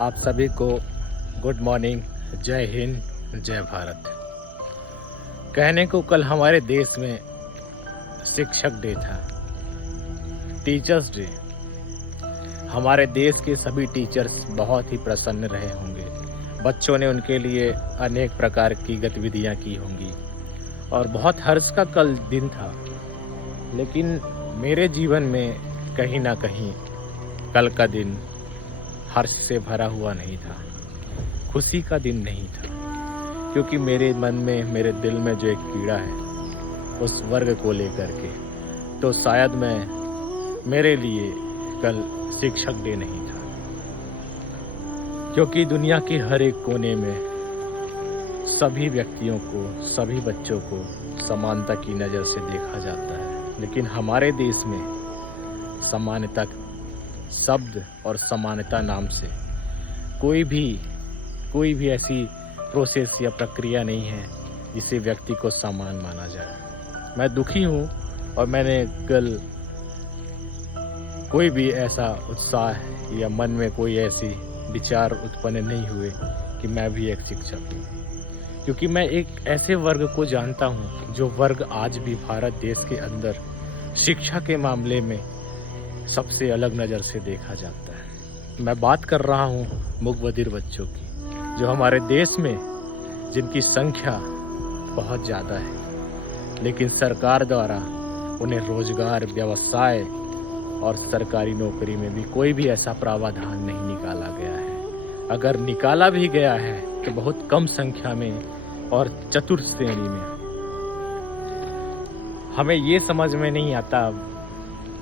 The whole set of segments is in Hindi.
आप सभी को गुड मॉर्निंग, जय हिंद, जय भारत। कहने को कल हमारे देश में शिक्षक डे था, टीचर्स डे। हमारे देश के सभी टीचर्स बहुत ही प्रसन्न रहे होंगे। बच्चों ने उनके लिए अनेक प्रकार की गतिविधियां की होंगी और बहुत हर्ष का कल दिन था। लेकिन मेरे जीवन में कहीं ना कहीं कल का दिन हर्ष से भरा हुआ नहीं था, खुशी का दिन नहीं था, क्योंकि मेरे मन में, मेरे दिल में जो एक कीड़ा है उस वर्ग को लेकर के, तो शायद मेरे लिए कल शिक्षक डे नहीं था। क्योंकि दुनिया के हर एक कोने में सभी व्यक्तियों को, सभी बच्चों को समानता की नज़र से देखा जाता है, लेकिन हमारे देश में समानता शब्द और समानता नाम से कोई भी ऐसी प्रोसेस या प्रक्रिया नहीं है जिसे व्यक्ति को समान माना जाए। मैं दुखी हूँ और मैंने कल कोई भी ऐसा उत्साह या मन में कोई ऐसी विचार उत्पन्न नहीं हुए कि मैं भी एक शिक्षक हूँ, क्योंकि मैं एक ऐसे वर्ग को जानता हूँ जो वर्ग आज भी भारत देश के अंदर शिक्षा के मामले में सबसे अलग नज़र से देखा जाता है। मैं बात कर रहा हूँ मूक-बधिर बच्चों की, जो हमारे देश में जिनकी संख्या बहुत ज़्यादा है, लेकिन सरकार द्वारा उन्हें रोजगार, व्यवसाय और सरकारी नौकरी में भी कोई भी ऐसा प्रावधान नहीं निकाला गया है। अगर निकाला भी गया है तो बहुत कम संख्या में और चतुर्थ श्रेणी में। हमें ये समझ में नहीं आता,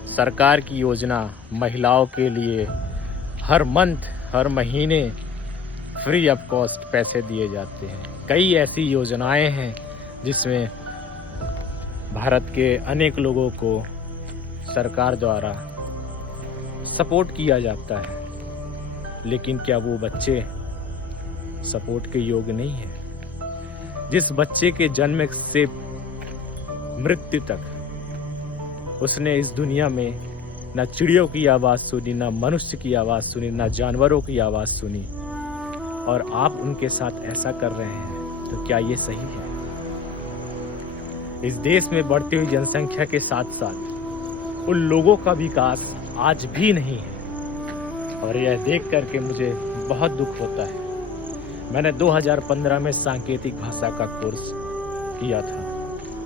सरकार की योजना महिलाओं के लिए हर मंथ, हर महीने फ्री ऑफ कॉस्ट पैसे दिए जाते हैं। कई ऐसी योजनाएं हैं जिसमें भारत के अनेक लोगों को सरकार द्वारा सपोर्ट किया जाता है, लेकिन क्या वो बच्चे सपोर्ट के योग्य नहीं हैं? जिस बच्चे के जन्म से मृत्यु तक उसने इस दुनिया में ना चिड़ियों की आवाज़ सुनी, ना मनुष्य की आवाज़ सुनी, ना जानवरों की आवाज़ सुनी, और आप उनके साथ ऐसा कर रहे हैं, तो क्या ये सही है? इस देश में बढ़ती हुई जनसंख्या के साथ साथ उन लोगों का विकास आज भी नहीं है, और यह देख करके मुझे बहुत दुख होता है। मैंने 2015 में सांकेतिक भाषा का कोर्स किया था।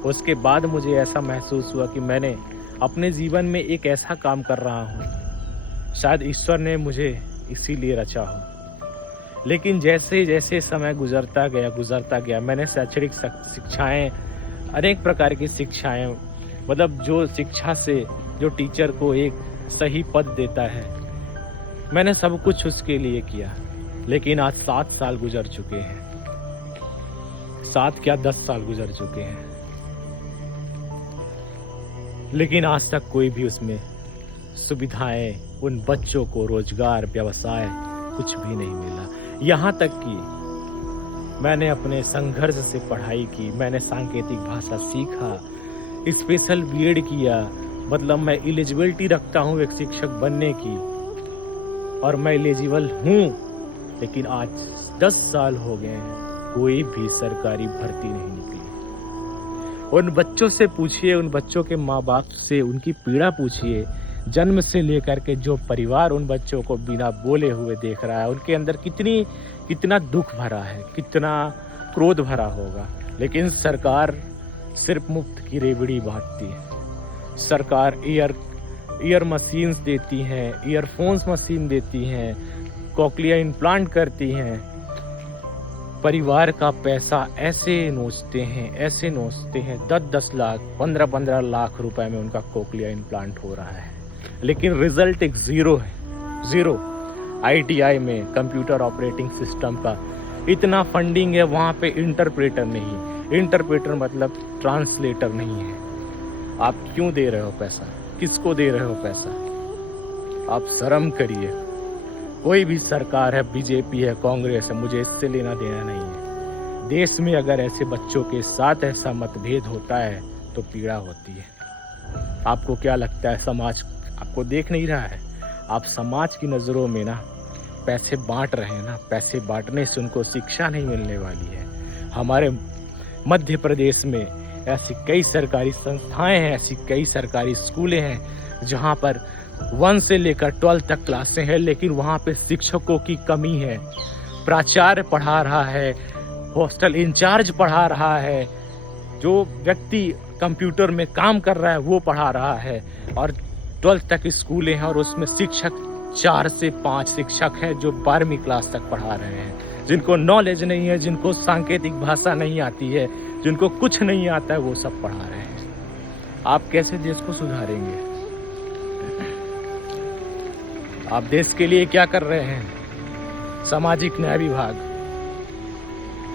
उसके बाद मुझे ऐसा महसूस हुआ कि मैंने अपने जीवन में एक ऐसा काम कर रहा हूँ, शायद ईश्वर ने मुझे इसीलिए रचा हो। लेकिन जैसे जैसे समय गुजरता गया, मैंने शैक्षणिक शिक्षाएं, अनेक प्रकार की शिक्षाएं, मतलब जो शिक्षा से जो टीचर को एक सही पद देता है, मैंने सब कुछ उसके लिए किया। लेकिन आज 7 साल गुजर चुके हैं, 7 क्या 10 साल गुजर चुके हैं, लेकिन आज तक कोई भी उसमें सुविधाएं, उन बच्चों को रोजगार, व्यवसाय कुछ भी नहीं मिला। यहाँ तक कि मैंने अपने संघर्ष से पढ़ाई की, मैंने सांकेतिक भाषा सीखा, स्पेशल बीएड किया, मतलब मैं एलिजिबिलिटी रखता हूँ एक शिक्षक बनने की, और मैं एलिजिबल हूँ। लेकिन आज 10 साल हो गए हैं, कोई भी सरकारी भर्ती नहीं निकली। उन बच्चों से पूछिए, उन बच्चों के माँ बाप से उनकी पीड़ा पूछिए, जन्म से लेकर के जो परिवार उन बच्चों को बिना बोले हुए देख रहा है, उनके अंदर कितना दुख भरा है, कितना क्रोध भरा होगा। लेकिन सरकार सिर्फ मुफ्त की रेवड़ी बांटती है। सरकार ईयर मशीन्स देती हैं, ईयरफोन्स मशीन देती हैं, कॉकलिया इम्प्लांट करती हैं। परिवार का पैसा ऐसे नोचते हैं 10-10 लाख, 15-15 लाख रुपए में उनका कोक्लिया इम्प्लांट हो रहा है, लेकिन रिजल्ट एक जीरो। ITI में कंप्यूटर ऑपरेटिंग सिस्टम का इतना फंडिंग है, वहाँ पे इंटरप्रेटर नहीं, इंटरप्रेटर मतलब ट्रांसलेटर नहीं है। आप क्यों दे रहे हो पैसा? किसको दे रहे हो पैसा? आप शर्म करिए। कोई भी सरकार है, बीजेपी है, कांग्रेस है, मुझे इससे लेना देना नहीं है। देश में अगर ऐसे बच्चों के साथ ऐसा मतभेद होता है तो पीड़ा होती है। आपको क्या लगता है समाज आपको देख नहीं रहा है? आप समाज की नज़रों में ना पैसे बांट रहे हैं ना, पैसे बांटने से उनको शिक्षा नहीं मिलने वाली है। हमारे मध्य प्रदेश में ऐसी कई सरकारी संस्थाएं हैं, ऐसी कई सरकारी स्कूलें हैं जहां पर 1 से लेकर 12 तक क्लासें हैं, लेकिन वहां पे शिक्षकों की कमी है। प्राचार्य पढ़ा रहा है, हॉस्टल इंचार्ज पढ़ा रहा है, जो व्यक्ति कंप्यूटर में काम कर रहा है वो पढ़ा रहा है, और 12 तक स्कूलें हैं और उसमें शिक्षक 4 से 5 शिक्षक हैं जो 12वीं क्लास तक पढ़ा रहे हैं। जिनको नॉलेज नहीं है, जिनको सांकेतिक भाषा नहीं आती है, जिनको कुछ नहीं आता है, वो सब पढ़ा रहे हैं। आप कैसे देश को सुधारेंगे? आप देश के लिए क्या कर रहे हैं? सामाजिक न्याय विभाग,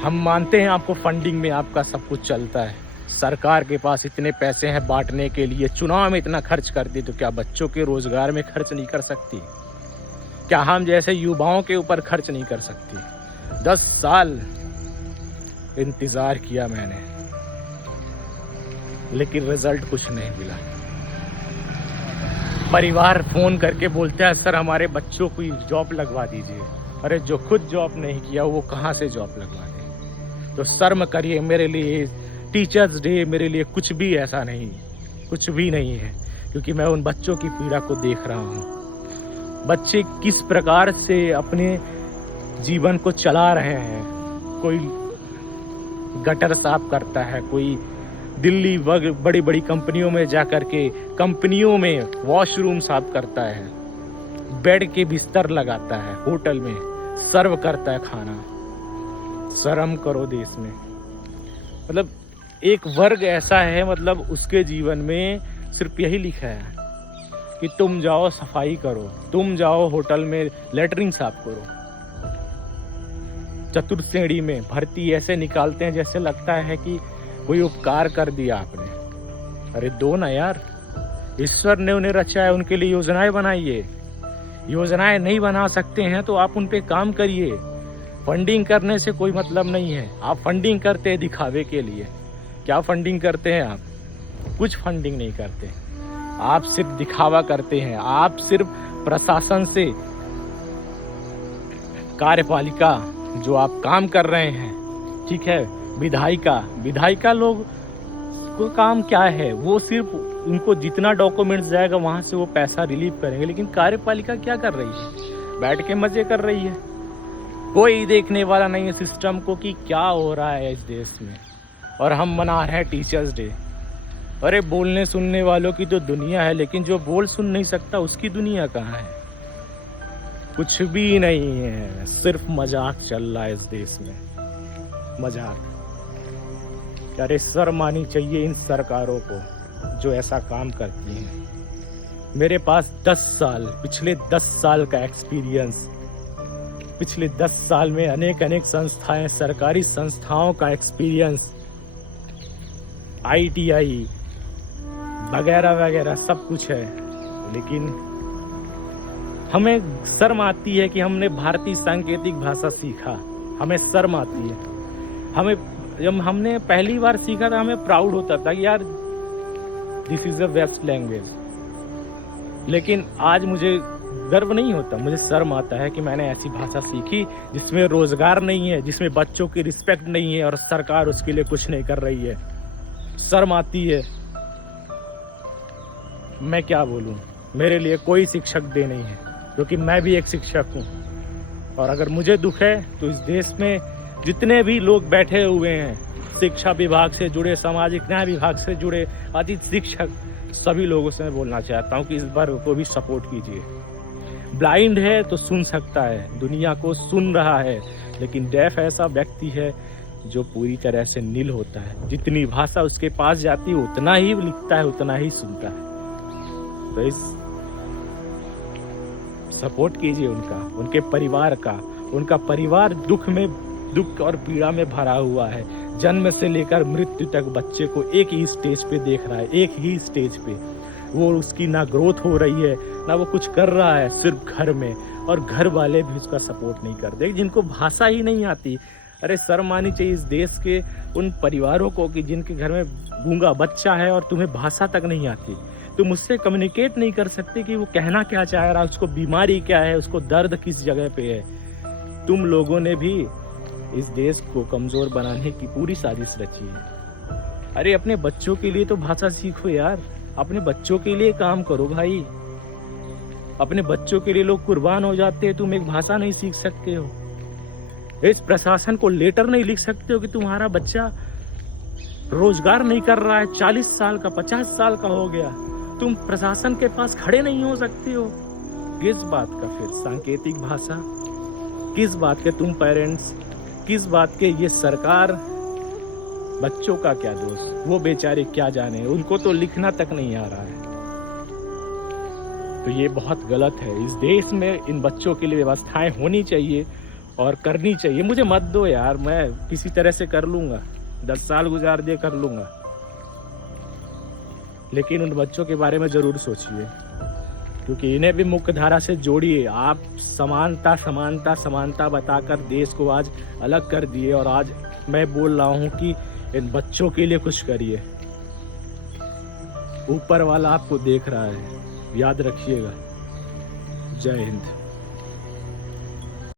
हम मानते हैं आपको फंडिंग में आपका सब कुछ चलता है, सरकार के पास इतने पैसे हैं बांटने के लिए, चुनाव में इतना खर्च कर दी, तो क्या बच्चों के रोजगार में खर्च नहीं कर सकती? क्या हम जैसे युवाओं के ऊपर खर्च नहीं कर सकती? 10 साल इंतजार किया मैंने, लेकिन रिजल्ट कुछ नहीं मिला। परिवार फोन करके बोलते हैं सर हमारे बच्चों को जॉब लगवा दीजिए। अरे जो खुद जॉब नहीं किया वो कहाँ से जॉब लगवा दे? तो शर्म करिए। मेरे लिए टीचर्स डे मेरे लिए कुछ भी ऐसा नहीं, कुछ भी नहीं है, क्योंकि मैं उन बच्चों की पीड़ा को देख रहा हूँ। बच्चे किस प्रकार से अपने जीवन को चला रहे हैं। कोई गटर साफ करता है, कोई दिल्ली बड़ी बड़ी कंपनियों में जाकर के कंपनियों में वॉशरूम साफ करता है, बेड के बिस्तर लगाता है, होटल में सर्व करता है खाना। शर्म करो देश में। मतलब एक वर्ग ऐसा है, मतलब उसके जीवन में सिर्फ यही लिखा है कि तुम जाओ सफाई करो, तुम जाओ होटल में लेटरिन साफ करो। चतुर्थ श्रेणी में भर्ती ऐसे निकालते हैं जैसे लगता है कि कोई उपकार कर दिया आपने। अरे दो ना यार, ईश्वर ने उन्हें रचा है, उनके लिए योजनाएं बनाइए। योजनाएं नहीं बना सकते हैं तो आप उन पे काम करिए। फंडिंग करने से कोई मतलब नहीं है। आप फंडिंग करते हैं दिखावे के लिए। क्या फंडिंग करते हैं आप? कुछ फंडिंग नहीं करते, आप सिर्फ दिखावा करते हैं। आप सिर्फ प्रशासन से, कार्यपालिका जो आप काम कर रहे हैं, ठीक है, विधायिका लोग को काम क्या है? वो सिर्फ उनको जितना डॉक्यूमेंट्स जाएगा वहां से वो पैसा रिलीव करेंगे, लेकिन कार्यपालिका क्या कर रही है? बैठ के मजे कर रही है। कोई देखने वाला नहीं है सिस्टम को कि क्या हो रहा है इस देश में। और हम मना रहे हैं टीचर्स डे। अरे बोलने सुनने वालों की तो दुनिया है, लेकिन जो बोल सुन नहीं सकता उसकी दुनिया कहाँ है? कुछ भी नहीं है, सिर्फ मजाक चल रहा है इस देश में, मजाक। अरे शर्म आनी चाहिए इन सरकारों को जो ऐसा काम करती हैं। मेरे पास 10 साल, पिछले 10 साल का एक्सपीरियंस, पिछले 10 साल में अनेक संस्थाएं, सरकारी संस्थाओं का एक्सपीरियंस, ITI वगैरह वगैरह सब कुछ है। लेकिन हमें शर्म आती है कि हमने भारतीय सांकेतिक भाषा सीखा। हमें शर्म आती है। हमें जब हमने पहली बार सीखा था हमें प्राउड होता था कि यार this is the best language. लेकिन आज मुझे गर्व नहीं होता, मुझे शर्म आता है कि मैंने ऐसी भाषा सीखी जिसमें रोजगार नहीं है, जिसमें बच्चों की रिस्पेक्ट नहीं है और सरकार उसके लिए कुछ नहीं कर रही है। शर्म आती है। मैं क्या बोलूं, मेरे लिए कोई शिक्षक डे नहीं है, क्योंकि मैं भी एक शिक्षक हूं। और अगर मुझे दुख है तो इस देश में जितने भी लोग बैठे हुए हैं, शिक्षा विभाग से जुड़े, सामाजिक न्याय विभाग से जुड़े, आदि शिक्षक, सभी लोगों से मैं बोलना चाहता हूं कि इस बार को भी सपोर्ट कीजिए। ब्लाइंड है तो सुन सकता है, दुनिया को सुन रहा है, लेकिन डेफ ऐसा व्यक्ति है जो पूरी तरह से नील होता है। जितनी भाषा उसके पास जाती है उतना ही लिखता है, उतना ही सुनता है। तो इस सपोर्ट कीजिए उनके परिवार का। उनका परिवार दुख और पीड़ा में भरा हुआ है। जन्म से लेकर मृत्यु तक बच्चे को एक ही स्टेज पे देख रहा है, एक ही स्टेज पे। वो उसकी ना ग्रोथ हो रही है, ना वो कुछ कर रहा है, सिर्फ घर में। और घर वाले भी उसका सपोर्ट नहीं करते, जिनको भाषा ही नहीं आती। अरे शर्म आनी चाहिए इस देश के उन परिवारों को कि जिनके घर में गूंगा बच्चा है और तुम्हें भाषा तक नहीं आती। तुम उससे कम्युनिकेट नहीं कर सकते कि वो कहना क्या चाह रहा है, उसको बीमारी क्या है, उसको दर्द किस जगह पे है। तुम लोगों ने भी इस देश को कमजोर बनाने की पूरी साजिश रची है। अरे अपने बच्चों के लिए तो भाषा सीखो यार, अपने बच्चों के लिए काम करो भाई। अपने बच्चों के लिए लोग कुर्बान हो जाते हैं, तुम एक भाषा नहीं सीख सकते हो। इस प्रशासन को लेटर नहीं लिख सकते हो कि तुम्हारा बच्चा रोजगार नहीं कर रहा है, 40 साल का 50 साल का हो गया, तुम प्रशासन के पास खड़े नहीं हो सकते हो। किस बात का फिर सांकेतिक भाषा, किस बात के तुम पेरेंट्स, किस बात के ये सरकार? बच्चों का क्या दोष, वो बेचारे क्या जाने, उनको तो लिखना तक नहीं आ रहा है। तो ये बहुत गलत है। इस देश में इन बच्चों के लिए व्यवस्थाएं होनी चाहिए और करनी चाहिए। मुझे मत दो यार, मैं किसी तरह से कर लूंगा, 10 साल गुजार दे कर लूंगा, लेकिन उन बच्चों के बारे में जरूर सोचिए, क्योंकि इन्हें भी मुख्य धारा से जोड़िए। आप समानता समानता समानता बताकर देश को आज अलग कर दिए, और आज मैं बोल रहा हूं कि इन बच्चों के लिए कुछ करिए। ऊपर वाला आपको देख रहा है, याद रखिएगा। जय हिंद।